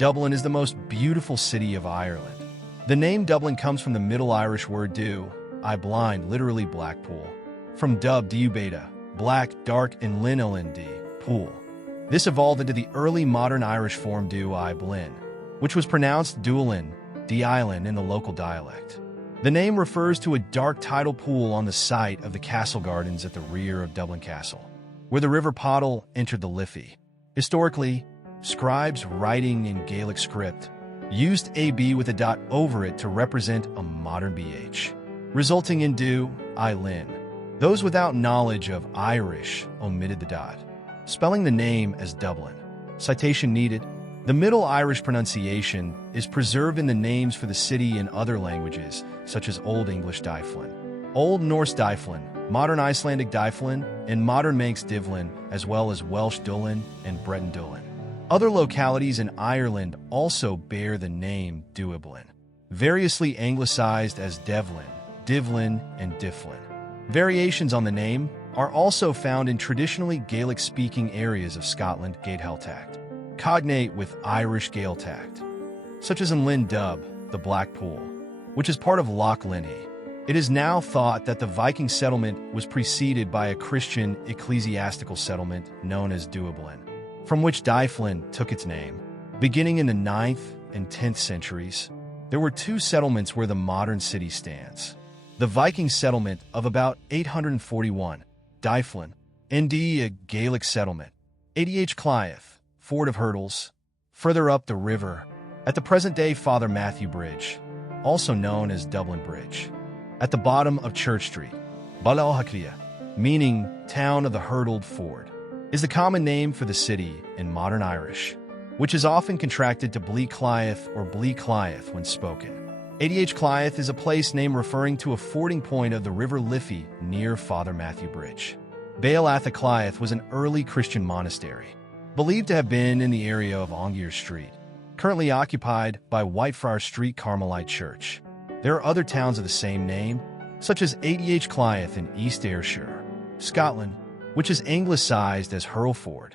Dublin is the most beautiful city of Ireland. The name Dublin comes from the Middle Irish word du, I blind, literally black pool, from dub du beta, black, dark, and lin lnd, pool. This evolved into the early modern Irish form du I blin, which was pronounced dualin, D-island in the local dialect. The name refers to a dark tidal pool on the site of the Castle Gardens at the rear of Dublin Castle, where the River Poddle entered the Liffey. Historically, scribes writing in Gaelic script used AB with a dot over it to represent a modern BH, resulting in du, I lin. Those without knowledge of Irish omitted the dot, spelling the name as Dublin. Citation needed. The Middle Irish pronunciation is preserved in the names for the city in other languages, such as Old English Dyflin, Old Norse Dyflin, Modern Icelandic Dyflin, and Modern Manx Divlin, as well as Welsh Dulin and Breton Dulin. Other localities in Ireland also bear the name Duiblin, variously anglicized as Devlin, Divlin, and Difflin. Variations on the name are also found in traditionally Gaelic-speaking areas of Scotland, Gaeltacht, cognate with Irish Gaeltacht, such as in Lynn Dub, the Black Pool, which is part of Loch Linnhe. It is now thought that the Viking settlement was preceded by a Christian ecclesiastical settlement known as Duiblin, from which Dyflin took its name. Beginning in the 9th and 10th centuries, there were two settlements where the modern city stands. The Viking settlement of about 841, Dyflin, ND, a Gaelic settlement, Iveagh Gardens, Ford of Hurdles, further up the river, at the present-day Father Matthew Bridge, also known as Dublin Bridge, at the bottom of Church Street. Balahaklia, meaning town of the hurdled ford, is the common name for the city in modern Irish, which is often contracted to Bleacliath or Bleacliath when spoken. Iveagh Gardens is a place name referring to a fording point of the River Liffey near Father Matthew Bridge. Bealath Cliath was an early Christian monastery, believed to have been in the area of Ongier Street, currently occupied by Whitefriars Street Carmelite Church. There are other towns of the same name, such as Iveagh Cliath in East Ayrshire, Scotland, which is anglicized as Hurlford,